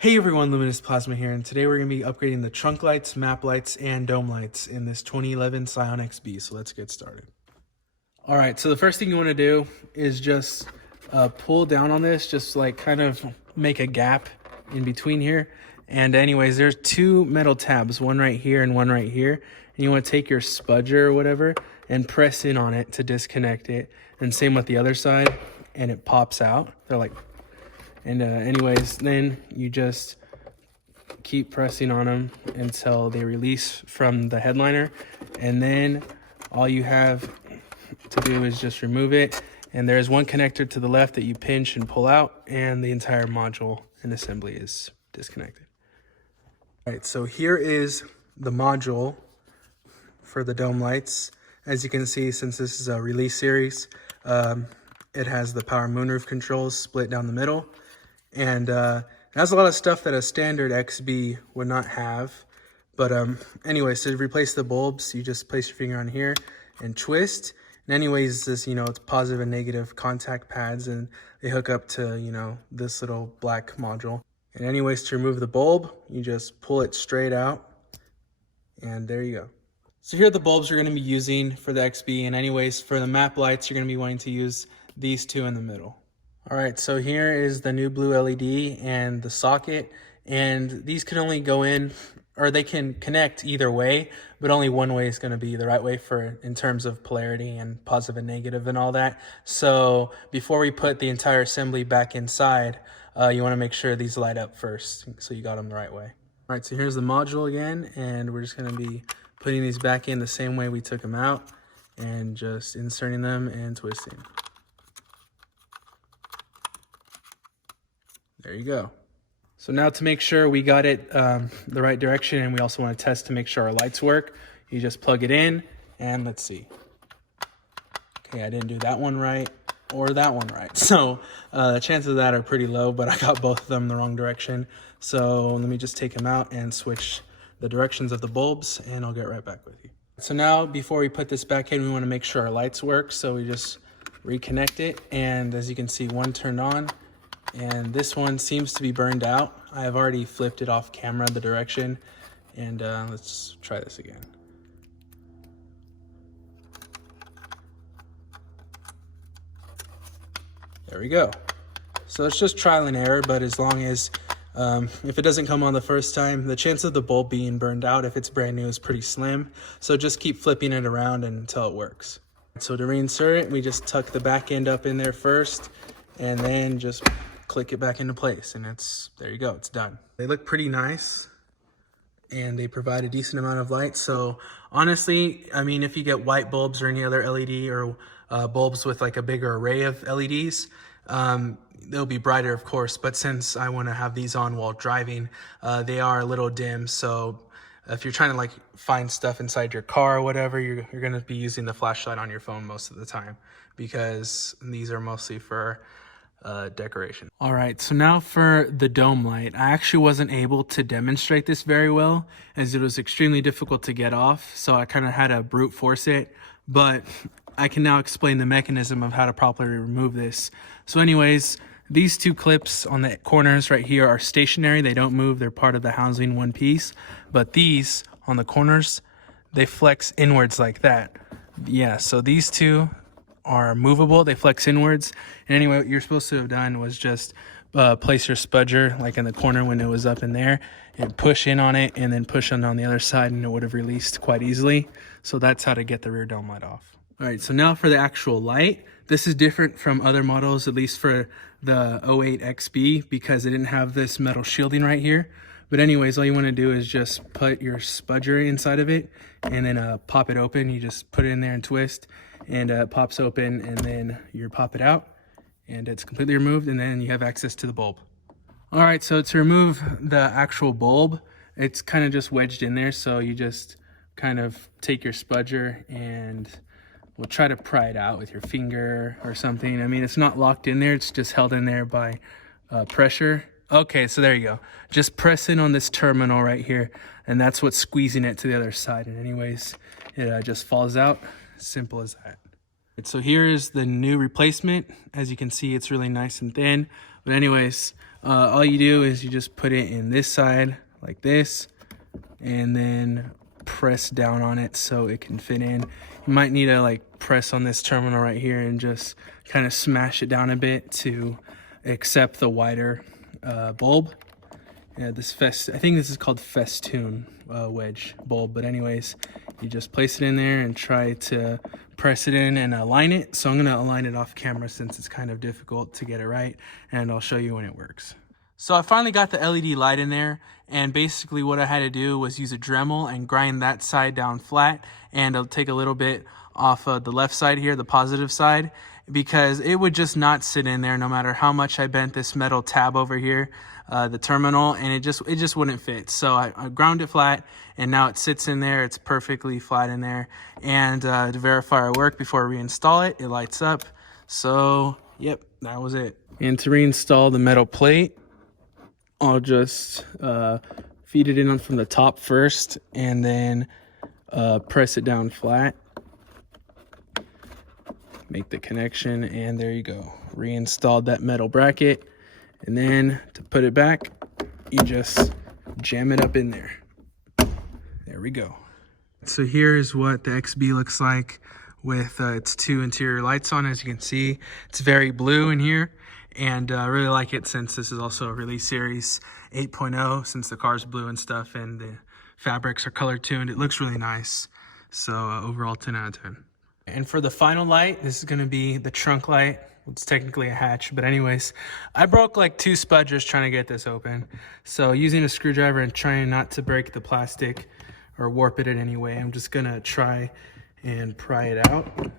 Hey everyone, Luminous Plasma here, and today we're going to be upgrading the trunk lights, map lights, and dome lights in this 2011 Scion XB, so let's get started. Alright, so the first thing you want to do is just pull down on this, just like kind of make a gap in between here. And anyways, there's two metal tabs, one right here and one right here. And you want to take your spudger or whatever and press in on it to disconnect it. And same with the other side, and it pops out. They're like... And anyways, then you just keep pressing on them until they release from the headliner. And then all you have to do is just remove it. And there's one connector to the left that you pinch and pull out, and the entire module and assembly is disconnected. All right, so here is the module for the dome lights. As you can see, since this is a release series, it has the power moonroof controls split down the middle. And it has a lot of stuff that a standard XB would not have. But anyways, to replace the bulbs, you just place your finger on here and twist. And anyways, this, it's positive and negative contact pads, and they hook up to, this little black module. And anyways, to remove the bulb, you just pull it straight out, and there you go. So here are the bulbs you're going to be using for the XB. And anyways, for the map lights, you're going to be wanting to use these two in the middle. All right, so here is the new blue LED and the socket, and these can only go in, or they can connect either way, but only one way is going to be the right way in terms of polarity and positive and negative and all that. So before we put the entire assembly back inside, you want to make sure these light up first, so you got them the right way. All right, so here's the module again, and we're just going to be putting these back in the same way we took them out, and just inserting them and twisting. There you go. So now, to make sure we got it the right direction, and we also want to test to make sure our lights work, you just plug it in, and let's see. Okay, I didn't do that one right or that one right. So the chances of that are pretty low, but I got both of them the wrong direction. So let me just take them out and switch the directions of the bulbs, and I'll get right back with you. So now, before we put this back in, we want to make sure our lights work. So we just reconnect it, and as you can see, one turned on, and this one seems to be burned out. I have already flipped it off camera, the direction, and let's try this again. There we go. So it's just trial and error, but as long as, if it doesn't come on the first time, the chance of the bulb being burned out if it's brand new is pretty slim. So just keep flipping it around until it works. So to reinsert it, we just tuck the back end up in there first, and then just click it back into place, and there you go, it's done. They look pretty nice, and they provide a decent amount of light. So honestly, I mean, if you get white bulbs or any other LED or bulbs with like a bigger array of LEDs, they'll be brighter, of course, but since I want to have these on while driving, they are a little dim. So if you're trying to like find stuff inside your car or whatever, you're going to be using the flashlight on your phone most of the time, because these are mostly for decoration. All right, so now for the dome light. I actually wasn't able to demonstrate this very well, as it was extremely difficult to get off, so I kind of had to brute force it, but I can now explain the mechanism of how to properly remove this. So anyways, these two clips on the corners right here are stationary. They don't move. They're part of the housing, one piece. But these on the corners, they flex inwards like that. Yeah, so these two are movable. They flex inwards. And anyway, what you're supposed to have done was just place your spudger like in the corner when it was up in there, and push in on it, and then push on the other side, and it would have released quite easily. So that's how to get the rear dome light off. All right, so now for the actual light. This is different from other models, at least for the 08 XB, because it didn't have this metal shielding right here. But anyways, all you want to do is just put your spudger inside of it, and then pop it open. You just put it in there and twist, and it pops open, and then you pop it out, and it's completely removed, and then you have access to the bulb. All right, so to remove the actual bulb, it's kind of just wedged in there, so you just kind of take your spudger and we'll try to pry it out with your finger or something. I mean, it's not locked in there, it's just held in there by pressure. Okay, so there you go. Just press in on this terminal right here, and that's what's squeezing it to the other side. And anyways, it just falls out. Simple as that. So here is the new replacement. As you can see, it's really nice and thin, But anyways, all you do is you just put it in this side like this, and then press down on it so it can fit in. You might need to like press on this terminal right here and just kind of smash it down a bit to accept the wider bulb. Yeah, I think this is called festoon wedge bulb. But anyways, you just place it in there and try to press it in and align it. So I'm gonna align it off camera since it's kind of difficult to get it right, and I'll show you when it works. So I finally got the LED light in there, and basically what I had to do was use a Dremel and grind that side down flat, and I'll take a little bit off of the left side here, the positive side, because it would just not sit in there no matter how much I bent this metal tab over here, the terminal, and it just wouldn't fit. So I ground it flat, and now it sits in there. It's perfectly flat in there. And to verify our work before I reinstall it, it lights up. So yep, that was it. And to reinstall the metal plate, I'll just feed it in from the top first, and then press it down flat. Make the connection, and there you go. Reinstalled that metal bracket, and then to put it back, you just jam it up in there. There we go. So here's what the XB looks like with its two interior lights on. As you can see, it's very blue in here, and I really like it since this is also a release series 8.0, since the car's blue and stuff, and the fabrics are color tuned. It looks really nice. So overall 10 out of 10. And for the final light, this is going to be the trunk light. It's technically a hatch, but anyways, I broke like 2 spudgers trying to get this open. So using a screwdriver and trying not to break the plastic or warp it in any way, I'm just gonna try and pry it out.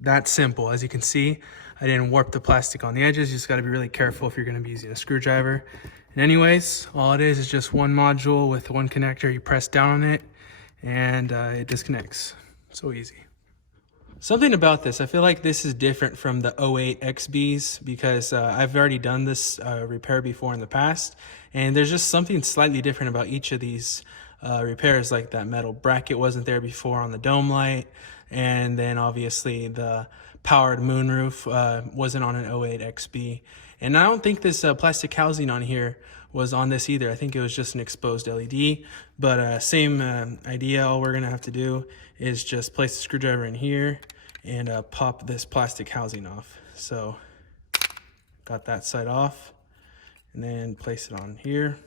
That simple. As you can see, I didn't warp the plastic on the edges. You just gotta be really careful if you're gonna be using a screwdriver. And anyways, all it is just one module with one connector. You press down on it and it disconnects. So easy. Something about this, I feel like this is different from the 08 XBs because I've already done this repair before in the past, and there's just something slightly different about each of these repairs. Like that metal bracket wasn't there before on the dome light, and then obviously the powered moonroof wasn't on an 08 XB. And I don't think this plastic housing on here was on this either. I think it was just an exposed LED, but same idea. All we're gonna have to do is just place the screwdriver in here and pop this plastic housing off. So got that side off, and then place it on here,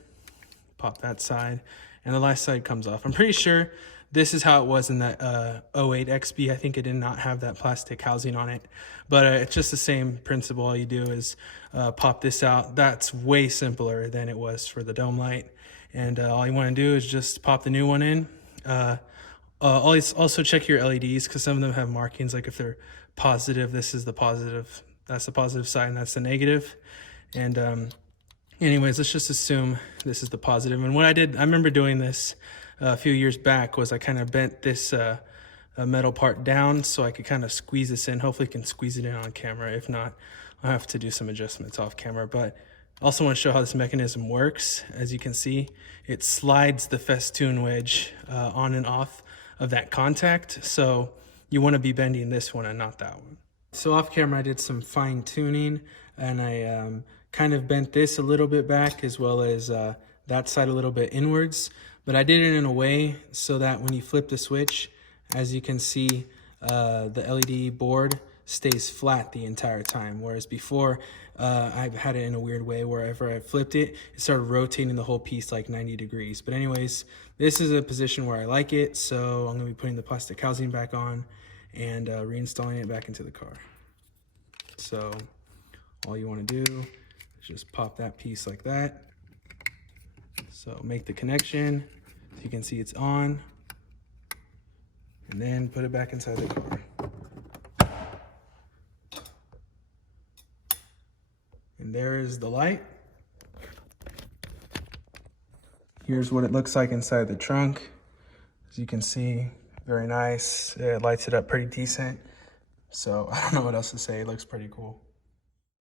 pop that side, and the last side comes off. I'm pretty sure this is how it was in that 08 XB. I think it did not have that plastic housing on it, but it's just the same principle. All you do is pop this out. That's way simpler than it was for the dome light. And all you want to do is just pop the new one in. Always also check your LEDs, because some of them have markings. Like if they're positive, this is the positive, that's the positive side, and that's the negative. And anyways, let's just assume this is the positive. And what I did, I remember doing this a few years back, was I kind of bent this metal part down so I could kind of squeeze this in. Hopefully I can squeeze it in on camera. If not, I'll have to do some adjustments off camera. But I also want to show how this mechanism works. As you can see, it slides the festoon wedge on and off of that contact. So you want to be bending this one and not that one. So off camera, I did some fine tuning, and I kind of bent this a little bit back, as well as that side a little bit inwards. But I did it in a way so that when you flip the switch, as you can see, the LED board stays flat the entire time. Whereas before, I've had it in a weird way, wherever I flipped it, it started rotating the whole piece like 90 degrees. But anyways, this is a position where I like it. So I'm gonna be putting the plastic housing back on and reinstalling it back into the car. So all you wanna do is just pop that piece like that. So make the connection, so you can see it's on, and then put it back inside the car. And there is the light. Here's what it looks like inside the trunk. As you can see, very nice. It lights it up pretty decent. So I don't know what else to say. It looks pretty cool.